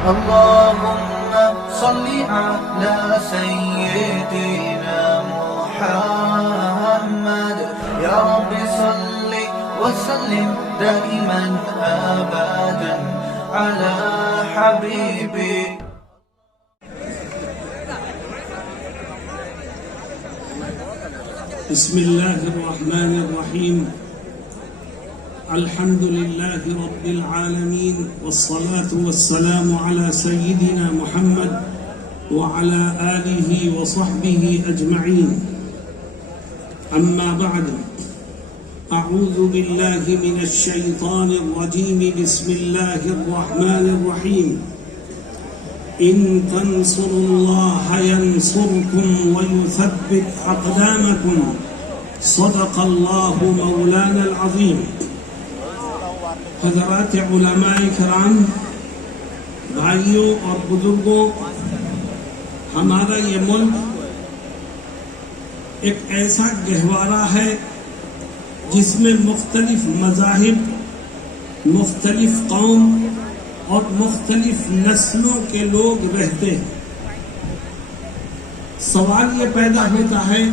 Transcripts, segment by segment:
اللهم صل على سيدنا محمد يا رب صل وسلم دائما أبدا على حبيبي. بسم الله الرحمن الرحيم. الحمد لله رب العالمين والصلاة والسلام على سيدنا محمد وعلى آله وصحبه أجمعين. أما بعد، أعوذ بالله من الشيطان الرجيم. بسم الله الرحمن الرحيم. إن تنصروا الله ينصركم ويثبت أقدامكم. صدق الله مولانا العظيم. حضرات علماء کرام، بھائیوں اور بزرگوں، ہمارا یہ ملک ایک ایسا گہوارہ ہے جس میں مختلف مذاہب، مختلف قوم اور مختلف نسلوں کے لوگ رہتے ہیں. سوال یہ پیدا ہوتا ہے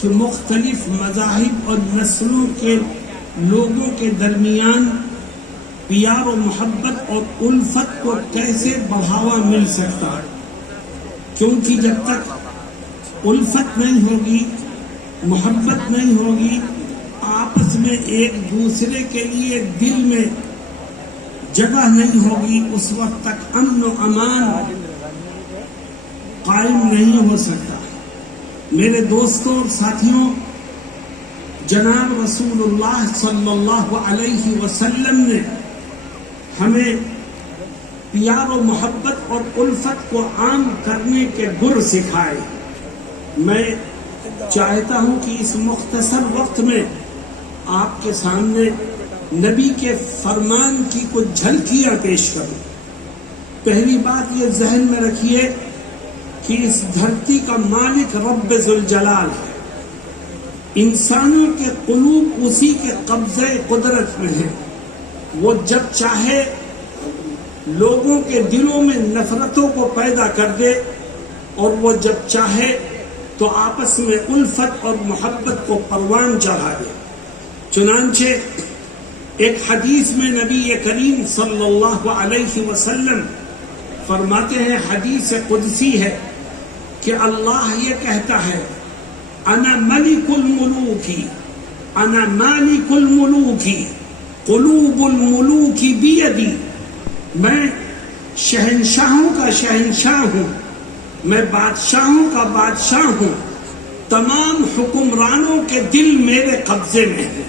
کہ مختلف مذاہب اور نسلوں کے لوگوں کے درمیان پیار و محبت اور الفت کو کیسے بڑھاوا مل سکتا ہے؟ کیونکہ جب تک الفت نہیں ہوگی، محبت نہیں ہوگی، آپس میں ایک دوسرے کے لیے دل میں جگہ نہیں ہوگی، اس وقت تک امن و امان قائم نہیں ہو سکتا. میرے دوستوں اور ساتھیوں، جناب رسول اللہ صلی اللہ علیہ وسلم نے ہمیں پیار و محبت اور الفت کو عام کرنے کے گر سکھائے. میں چاہتا ہوں کہ اس مختصر وقت میں آپ کے سامنے نبی کے فرمان کی کچھ جھلکیاں پیش کروں. پہلی بات یہ ذہن میں رکھیے کہ اس دھرتی کا مالک رب ذوالجلال ہے. انسانوں کے قلوب اسی کے قبضے قدرت میں ہیں. وہ جب چاہے لوگوں کے دلوں میں نفرتوں کو پیدا کر دے، اور وہ جب چاہے تو آپس میں الفت اور محبت کو پروان چڑھا دے. چنانچہ ایک حدیث میں نبی کریم صلی اللہ علیہ وسلم فرماتے ہیں، حدیث قدسی ہے کہ اللہ یہ کہتا ہے، انا ملک الملوک، انا مالک الملوک، قلوب الملوک بیدی. میں شہنشاہوں کا شہنشاہ ہوں، میں بادشاہوں کا بادشاہ ہوں، تمام حکمرانوں کے دل میرے قبضے میں ہیں.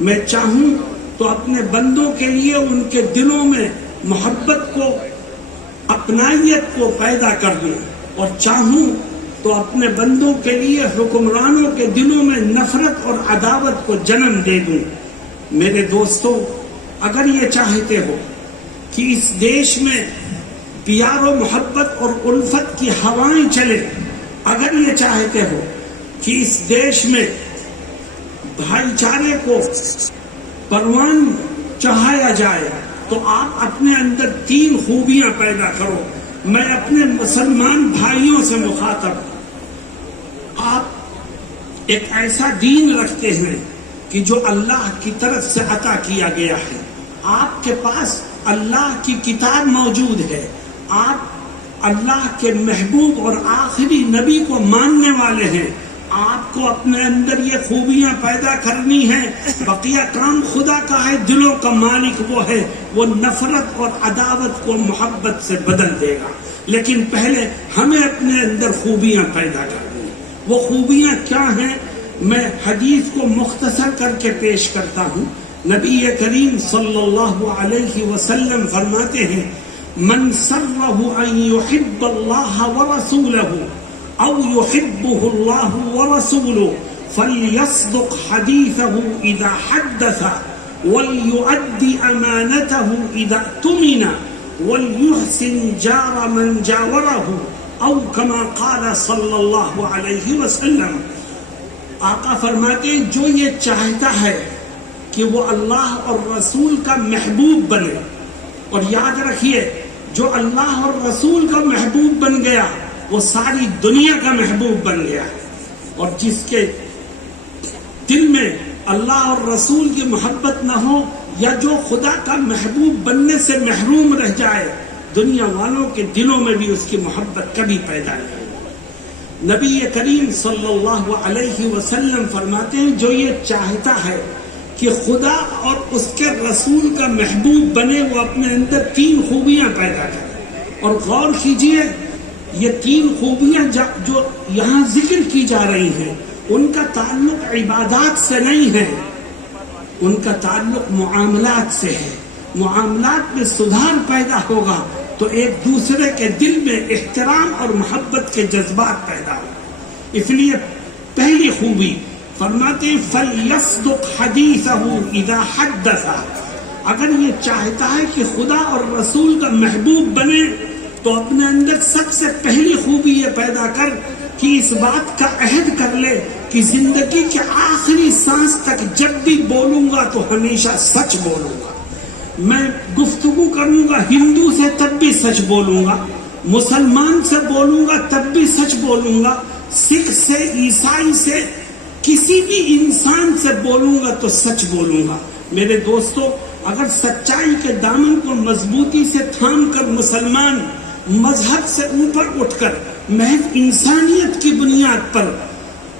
میں چاہوں تو اپنے بندوں کے لیے ان کے دلوں میں محبت کو، اپنائیت کو پیدا کر دوں، اور چاہوں تو اپنے بندوں کے لیے حکمرانوں کے دلوں میں نفرت اور عداوت کو جنم دے دوں. میرے دوستو، اگر یہ چاہتے ہو کہ اس دیش میں پیار و محبت اور الفت کی ہوائیں چلے، اگر یہ چاہتے ہو کہ اس دیش میں بھائی چارے کو پروان چڑھایا جائے، تو آپ اپنے اندر 3 خوبیاں پیدا کرو. میں اپنے مسلمان بھائیوں سے مخاطب ہوں. آپ ایک ایسا دین رکھتے ہیں کہ جو اللہ کی طرف سے عطا کیا گیا ہے. آپ کے پاس اللہ کی کتاب موجود ہے. آپ اللہ کے محبوب اور آخری نبی کو ماننے والے ہیں. آپ کو اپنے اندر یہ خوبیاں پیدا کرنی ہیں. بقیہ کام خدا کا ہے، دلوں کا مالک وہ ہے، وہ نفرت اور عداوت کو محبت سے بدل دے گا. لیکن پہلے ہمیں اپنے اندر خوبیاں پیدا کرنی ہیں. وہ خوبیاں کیا ہیں؟ میں حدیث کو مختصر کر کے پیش کرتا ہوں. نبی کریم صلی اللہ علیہ وسلم فرماتے ہیں، من سرہ ان یحب اللہ ورسولہ او یحبہ اللہ ورسولہ فلیصدق حدیثہ اذا حدث وليؤد امانته اذا اؤتمن وليحسن جار من جاوره او كما قال صلی اللہ علیہ وسلم. آقا فرماتے ہیں جو یہ چاہتا ہے کہ وہ اللہ اور رسول کا محبوب بنے، اور یاد رکھیے جو اللہ اور رسول کا محبوب بن گیا وہ ساری دنیا کا محبوب بن گیا، اور جس کے دل میں اللہ اور رسول کی محبت نہ ہو یا جو خدا کا محبوب بننے سے محروم رہ جائے، دنیا والوں کے دلوں میں بھی اس کی محبت کبھی پیدا نہیں ہوگی۔ نبی کریم صلی اللہ علیہ وسلم فرماتے ہیں جو یہ چاہتا ہے کہ خدا اور اس کے رسول کا محبوب بنے وہ اپنے اندر 3 خوبیاں پیدا کرے، اور غور کیجئے یہ 3 خوبیاں جو یہاں ذکر کی جا رہی ہیں ان کا تعلق عبادات سے نہیں ہے، ان کا تعلق معاملات سے ہے۔ معاملات میں سدھار پیدا ہوگا تو ایک دوسرے کے دل میں احترام اور محبت کے جذبات پیدا ہوں۔ اس لیے پہلی خوبی فرماتے ہیں فَلْيَصْدُقْ حَدِيثَهُ إِذَا حَدَّثَ، اگر یہ چاہتا ہے کہ خدا اور رسول کا محبوب بنے تو اپنے اندر سب سے پہلی خوبی یہ پیدا کر کہ اس بات کا عہد کر لے کہ زندگی کے آخری سانس تک جب بھی بولوں گا تو ہمیشہ سچ بولوں گا۔ میں گفتگو کروں گا ہندو سے تب بھی سچ بولوں گا، مسلمان سے بولوں گا تب بھی سچ بولوں گا، سکھ سے، عیسائی سے، کسی بھی انسان سے بولوں گا تو سچ بولوں گا۔ میرے دوستو، اگر سچائی کے دامن کو مضبوطی سے تھام کر مسلمان مذہب سے اوپر اٹھ کر محض انسانیت کی بنیاد پر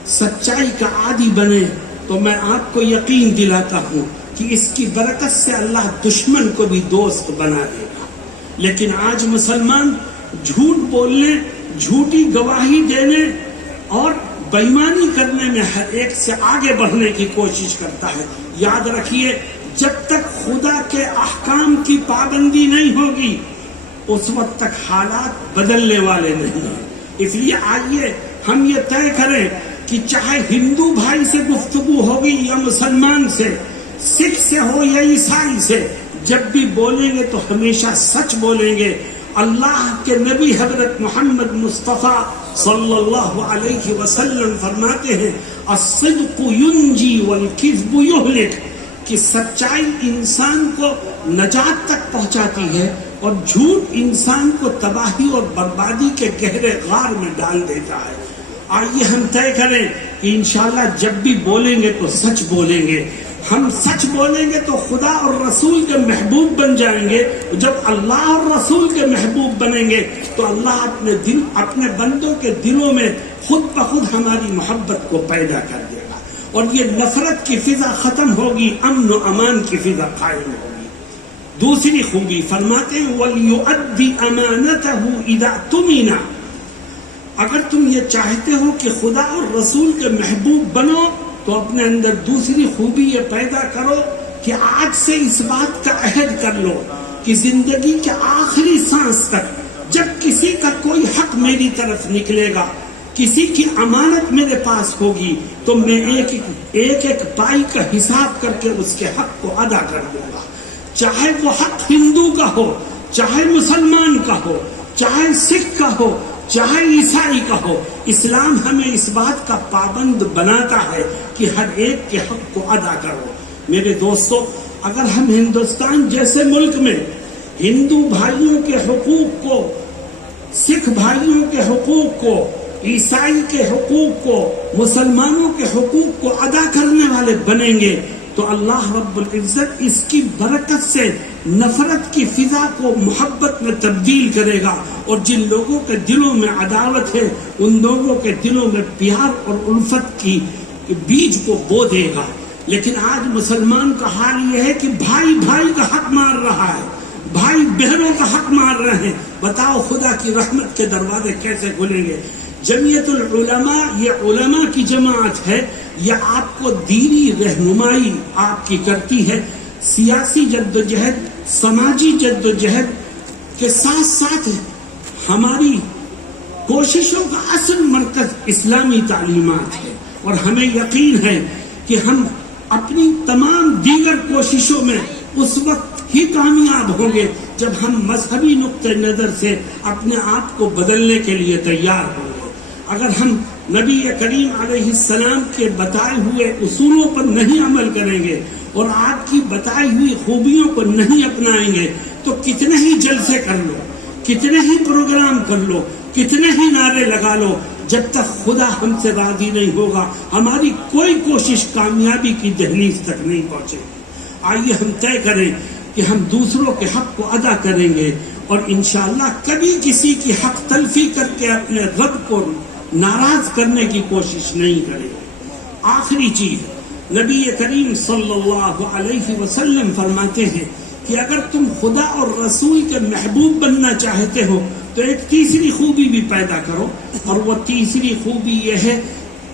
سچائی کا عادی بنے تو میں آپ کو یقین دلاتا ہوں کہ اس کی برکت سے اللہ دشمن کو بھی دوست بنا دے گا۔ لیکن آج مسلمان جھوٹ بولنے، جھوٹی گواہی دینے اور بےایمانی کرنے میں ہر ایک سے آگے بڑھنے کی کوشش کرتا ہے۔ یاد رکھیے جب تک خدا کے احکام کی پابندی نہیں ہوگی اس وقت تک حالات بدلنے والے نہیں ہیں۔ اس لیے آئیے ہم یہ طے کریں کہ چاہے ہندو بھائی سے گفتگو ہوگی یا مسلمان سے، سکھ سے ہو یا عیسائی سے، جب بھی بولیں گے تو ہمیشہ سچ بولیں گے۔ اللہ کے نبی حضرت محمد مصطفیٰ صلی اللہ علیہ وسلم فرماتے ہیں الصدق ینجی والکذب یہلک، کہ سچائی انسان کو نجات تک پہنچاتی ہے اور جھوٹ انسان کو تباہی اور بربادی کے گہرے غار میں ڈال دیتا ہے۔ آئیے ہم طے کریں کہ انشاءاللہ جب بھی بولیں گے تو سچ بولیں گے۔ ہم سچ بولیں گے تو خدا اور رسول کے محبوب بن جائیں گے۔ جب اللہ اور رسول کے محبوب بنیں گے تو اللہ اپنے بندوں کے دلوں میں خود بخود ہماری محبت کو پیدا کر دے گا، اور یہ نفرت کی فضا ختم ہوگی، امن و امان کی فضا قائم ہوگی۔ دوسری خوبی فرماتے ہیں وَلْيُؤَدِّ أَمَانَتَهُ إِذَا اؤْتُمِنَ، اگر تم یہ چاہتے ہو کہ خدا اور رسول کے محبوب بنو تو اپنے اندر دوسری خوبی یہ پیدا کرو کہ آج سے اس بات کا عہد کر لو کہ زندگی کے آخری سانس تک جب کسی کا کوئی حق میری طرف نکلے گا، کسی کی امانت میرے پاس ہوگی تو میں ایک پائی کا حساب کر کے اس کے حق کو ادا کر دوں گا، چاہے وہ حق ہندو کا ہو، چاہے مسلمان کا ہو، چاہے سکھ کا ہو، چاہے عیسائی کا ہو۔ اسلام ہمیں اس بات کا پابند بناتا ہے کہ ہر ایک کے حق کو ادا کرو۔ میرے دوستو، اگر ہم ہندوستان جیسے ملک میں ہندو بھائیوں کے حقوق کو، سکھ بھائیوں کے حقوق کو، عیسائی کے حقوق کو، مسلمانوں کے حقوق کو ادا کرنے والے بنیں گے تو اللہ رب العزت اس کی برکت سے نفرت کی فضا کو محبت میں تبدیل کرے گا، اور جن لوگوں کے دلوں میں عداوت ہے ان لوگوں کے دلوں میں پیار اور الفت کی بیج کو بو دے گا۔ لیکن آج مسلمان کا حال یہ ہے کہ بھائی بھائی کا حق مار رہا ہے، بھائی بہنوں کا حق مار رہے ہیں۔ بتاؤ خدا کی رحمت کے دروازے کیسے کھلیں گے؟ جمعیت العلماء یہ علماء کی جماعت ہے، یہ آپ کو دینی رہنمائی آپ کی کرتی ہے۔ سیاسی جدوجہد، سماجی جدوجہد کے ساتھ ساتھ ہماری کوششوں کا اصل مرکز اسلامی تعلیمات ہے، اور ہمیں یقین ہے کہ ہم اپنی تمام دیگر کوششوں میں اس وقت ہی کامیاب ہوں گے جب ہم مذہبی نقطہ نظر سے اپنے آپ کو بدلنے کے لیے تیار ہوں گے۔ اگر ہم نبی کریم علیہ السلام کے بتائے ہوئے اصولوں پر نہیں عمل کریں گے اور آپ کی بتائی ہوئی خوبیوں کو نہیں اپنائیں گے تو کتنے ہی جلسے کر لو، کتنے ہی پروگرام کر لو، کتنے ہی نعرے لگا لو، جب تک خدا ہم سے راضی نہیں ہوگا ہماری کوئی کوشش کامیابی کی دہلیز تک نہیں پہنچے گی۔ آئیے ہم طے کریں کہ ہم دوسروں کے حق کو ادا کریں گے اور انشاءاللہ کبھی کسی کی حق تلفی کر کے اپنے رب کو ناراض کرنے کی کوشش نہیں کریں گے۔ آخری چیز، نبی کریم صلی اللہ علیہ وسلم فرماتے ہیں کہ اگر تم خدا اور رسول کے محبوب بننا چاہتے ہو تو ایک تیسری خوبی بھی پیدا کرو، اور وہ تیسری خوبی یہ ہے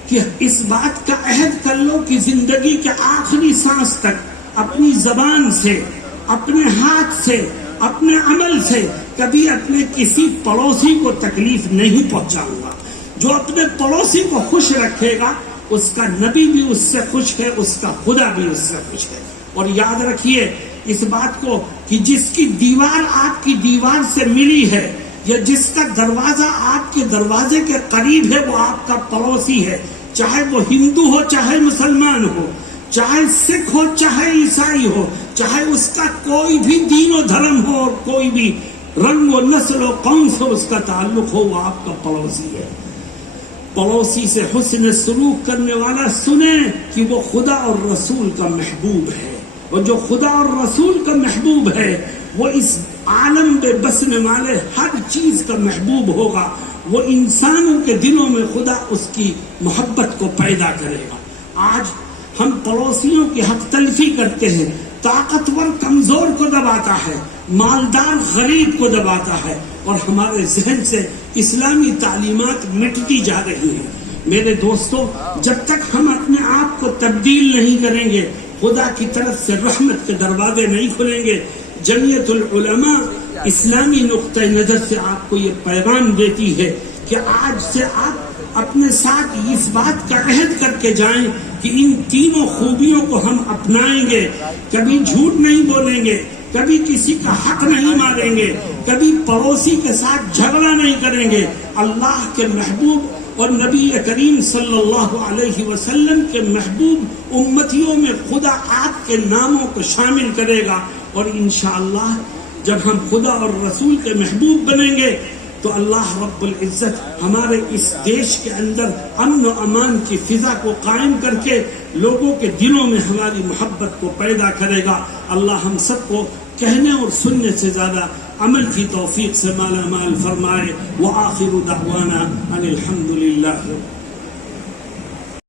کہ اس بات کا عہد کر لو کہ زندگی کے آخری سانس تک اپنی زبان سے، اپنے ہاتھ سے، اپنے عمل سے کبھی اپنے کسی پڑوسی کو تکلیف نہیں پہنچاؤں گا۔ جو اپنے پڑوسی کو خوش رکھے گا اس کا نبی بھی اس سے خوش ہے، اس کا خدا بھی اس سے خوش ہے۔ اور یاد رکھیے اس بات کو کہ جس کی دیوار آپ کی دیوار سے ملی ہے یا جس کا دروازہ آپ کے دروازے کے قریب ہے وہ آپ کا پڑوسی ہے، چاہے وہ ہندو ہو چاہے مسلمان ہو، چاہے سکھ ہو چاہے عیسائی ہو، چاہے اس کا کوئی بھی دین و دھرم ہو اور کوئی بھی رنگ و نسل و قوم سے اس کا تعلق ہو، وہ آپ کا پڑوسی ہے۔ پڑوسی سے حسن سلوک کرنے والا سنے کہ وہ خدا اور رسول کا محبوب ہے، اور جو خدا اور رسول کا محبوب ہے وہ اس عالم پہ بسنے والے ہر چیز کا محبوب ہوگا، وہ انسانوں کے دلوں میں خدا اس کی محبت کو پیدا کرے گا۔ آج ہم پڑوسیوں کی حق تلفی کرتے ہیں، طاقتور کمزور کو دباتا ہے، مالدار غریب کو دباتا ہے، اور ہمارے ذہن سے اسلامی تعلیمات مٹتی جا رہی ہیں۔ میرے دوستو، جب تک ہم اپنے آپ کو تبدیل نہیں کریں گے خدا کی طرف سے رحمت کے دروازے نہیں کھلیں گے۔ جمعیت العلماء اسلامی نقطہ نظر سے آپ کو یہ پیغام دیتی ہے کہ آج سے آپ اپنے ساتھ اس بات کا عہد کر کے جائیں کہ ان تینوں خوبیوں کو ہم اپنائیں گے، کبھی جھوٹ نہیں بولیں گے، کبھی کسی کا حق نہیں ماریں گے، کبھی پڑوسی کے ساتھ جھگڑا نہیں کریں گے۔ اللہ کے محبوب اور نبی کریم صلی اللہ علیہ وسلم کے محبوب امتیوں میں خدا آپ کے ناموں کو شامل کرے گا، اور انشاءاللہ جب ہم خدا اور رسول کے محبوب بنیں گے تو اللہ رب العزت ہمارے اس دیش کے اندر امن و امان کی فضا کو قائم کر کے لوگوں کے دلوں میں ہماری محبت کو پیدا کرے گا۔ اللہ ہم سب کو کہنے اور سننے سے زیادہ عمل کی توفیق سے مالا مال فرمائے۔ وآخر دعوانا ان الحمد للہ۔